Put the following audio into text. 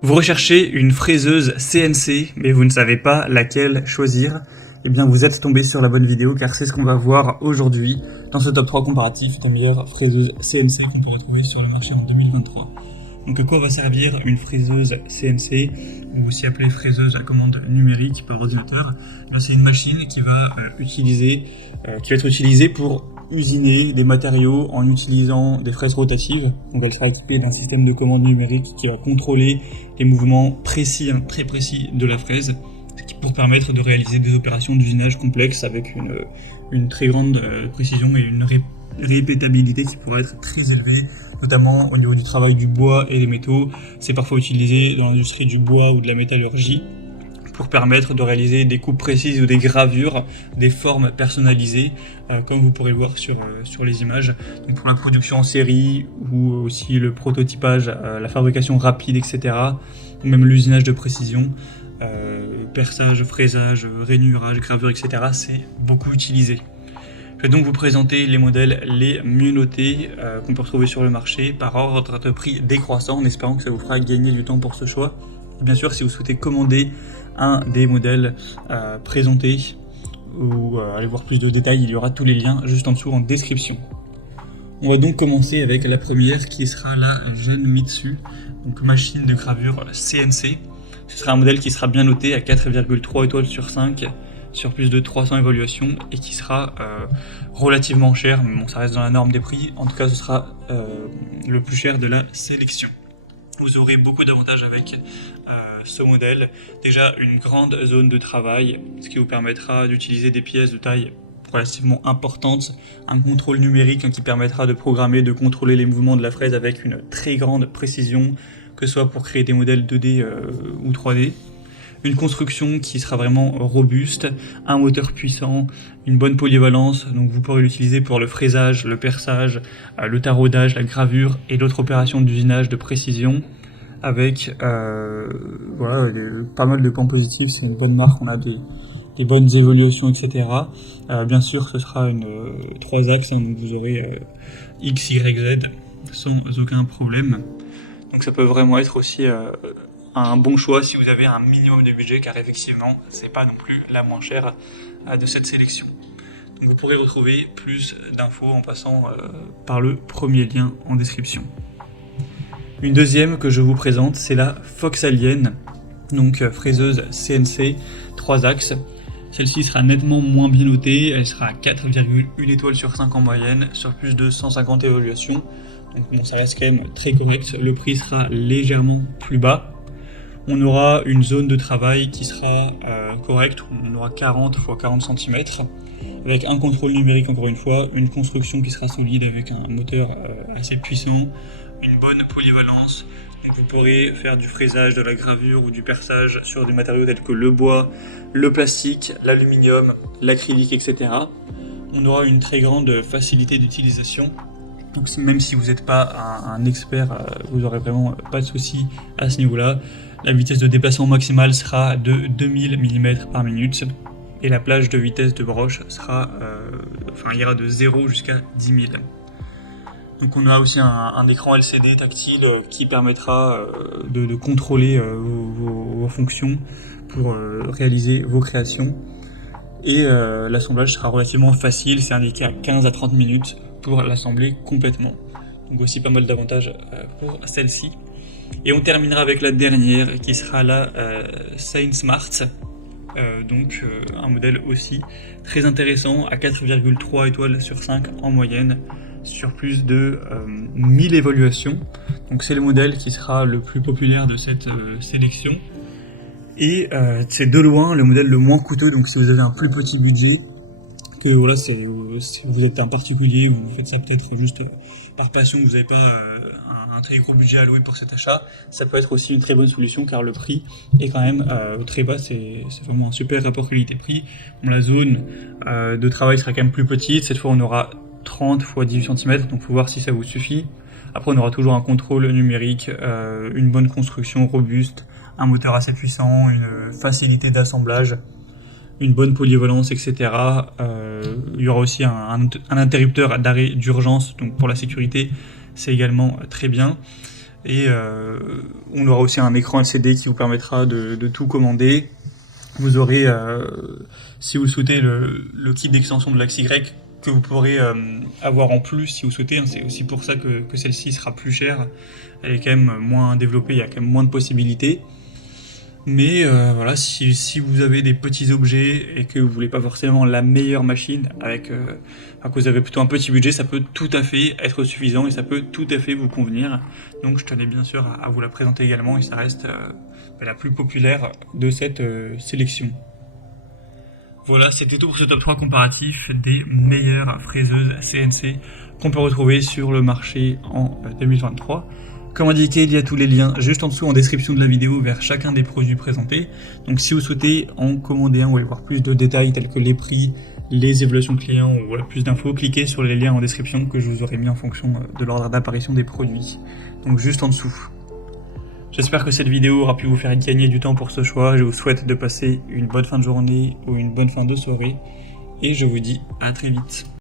Vous recherchez une fraiseuse CNC, mais vous ne savez pas laquelle choisir. Eh bien, vous êtes tombé sur la bonne vidéo, car c'est ce qu'on va voir aujourd'hui dans ce top 3 comparatif des meilleures fraiseuses CNC qu'on peut retrouver sur le marché en 2023. Donc, à quoi va servir une fraiseuse CNC, ou aussi appelée fraiseuse à commande numérique par ordinateur? C'est une machine qui va être utilisée pour usiner des matériaux en utilisant des fraises rotatives. Donc elle sera équipée d'un système de commande numérique qui va contrôler les mouvements précis, très précis de la fraise, pour permettre de réaliser des opérations d'usinage complexes avec une très grande précision et une répétabilité qui pourrait être très élevée, notamment au niveau du travail du bois et des métaux. C'est parfois utilisé dans l'industrie du bois ou de la métallurgie pour permettre de réaliser des coupes précises ou des gravures, des formes personnalisées, comme vous pourrez le voir sur les images. Donc pour la production en série, ou aussi le prototypage, la fabrication rapide, etc., ou même l'usinage de précision, perçage, fraisage, rainurage, gravure, etc., c'est beaucoup utilisé. Je vais donc vous présenter les modèles les mieux notés qu'on peut retrouver sur le marché par ordre de prix décroissant, en espérant que ça vous fera gagner du temps pour ce choix. Bien sûr, si vous souhaitez commander un des modèles présentés ou aller voir plus de détails, il y aura tous les liens juste en dessous en description. On va donc commencer avec la première qui sera la Genmitsu, donc machine de gravure CNC. Ce sera un modèle qui sera bien noté à 4,3 étoiles sur 5 sur plus de 300 évaluations et qui sera relativement cher, mais bon, ça reste dans la norme des prix. En tout cas, ce sera le plus cher de la sélection. Vous aurez beaucoup d'avantages avec ce modèle. Déjà, une grande zone de travail, ce qui vous permettra d'utiliser des pièces de taille relativement importante, un contrôle numérique qui permettra de programmer, de contrôler les mouvements de la fraise avec une très grande précision, que ce soit pour créer des modèles 2D ou 3D. Une construction qui sera vraiment robuste, un moteur puissant, une bonne polyvalence, donc vous pourrez l'utiliser pour le fraisage, le perçage, le taraudage, la gravure et d'autres opérations d'usinage de précision, avec pas mal de points positifs. C'est une bonne marque, on a des bonnes évaluations, etc. Bien sûr, ce sera une 3 axes, donc vous aurez X, Y, Z sans aucun problème. Donc ça peut vraiment être aussi un bon choix si vous avez un minimum de budget, car effectivement c'est pas non plus la moins chère de cette sélection. Donc vous pourrez retrouver plus d'infos en passant par le premier lien en description. Une deuxième que je vous présente, c'est la Fox Alien, donc fraiseuse CNC 3 axes. Celle-ci sera nettement moins bien notée, elle sera à 4,1 étoiles sur 5 en moyenne sur plus de 150 évaluations. Donc bon, ça reste quand même très correct, le prix sera légèrement plus bas. On aura une zone de travail qui sera correcte, on aura 40 x 40 cm, avec un contrôle numérique encore une fois, une construction qui sera solide avec un moteur assez puissant, une bonne polyvalence. Donc vous pourrez faire du fraisage, de la gravure ou du perçage sur des matériaux tels que le bois, le plastique, l'aluminium, l'acrylique, etc. On aura une très grande facilité d'utilisation. Donc même si vous n'êtes pas un expert, vous n'aurez vraiment pas de soucis à ce niveau-là. La vitesse de déplacement maximale sera de 2000 mm par minute et la plage de vitesse de broche ira de 0 jusqu'à 10 000. Donc on a aussi un écran LCD tactile qui permettra de contrôler vos fonctions pour réaliser vos créations. Et l'assemblage sera relativement facile, c'est indiqué à 15 à 30 minutes pour l'assembler complètement. Donc aussi pas mal d'avantages pour celle-ci. Et on terminera avec la dernière qui sera la SainSmart, un modèle aussi très intéressant à 4,3 étoiles sur 5 en moyenne sur plus de 1000 évaluations. Donc c'est le modèle qui sera le plus populaire de cette sélection. Et c'est de loin le modèle le moins coûteux, donc si vous avez un plus petit budget, que voilà, si vous êtes un particulier, vous faites ça peut-être juste par passion, vous n'avez pas un très gros budget alloué pour cet achat, ça peut être aussi une très bonne solution, car le prix est quand même très bas, c'est vraiment un super rapport qualité-prix. Bon, la zone de travail sera quand même plus petite, cette fois on aura 30 x 18 cm, donc il faut voir si ça vous suffit. Après on aura toujours un contrôle numérique, une bonne construction robuste, un moteur assez puissant, une facilité d'assemblage, une bonne polyvalence, etc. Il y aura aussi un interrupteur d'arrêt d'urgence, donc pour la sécurité, c'est également très bien. Et on aura aussi un écran LCD qui vous permettra de tout commander. Vous aurez, si vous souhaitez, le kit d'extension de l'axe Y que vous pourrez avoir en plus si vous souhaitez. C'est aussi pour ça que celle-ci sera plus chère. Elle est quand même moins développée, il y a quand même moins de possibilités. Mais voilà, si vous avez des petits objets et que vous voulez pas forcément la meilleure machine, que vous avez plutôt un petit budget, ça peut tout à fait être suffisant et ça peut tout à fait vous convenir. Donc je tenais bien sûr à vous la présenter également et ça reste la plus populaire de cette sélection. Voilà, c'était tout pour ce top 3 comparatif des meilleures fraiseuses CNC qu'on peut retrouver sur le marché en 2023. Comme indiqué, il y a tous les liens juste en dessous en description de la vidéo vers chacun des produits présentés. Donc si vous souhaitez en commander un ou aller voir plus de détails tels que les prix, les évaluations clients ou plus d'infos, cliquez sur les liens en description que je vous aurai mis en fonction de l'ordre d'apparition des produits. Donc juste en dessous. J'espère que cette vidéo aura pu vous faire gagner du temps pour ce choix. Je vous souhaite de passer une bonne fin de journée ou une bonne fin de soirée. Et je vous dis à très vite.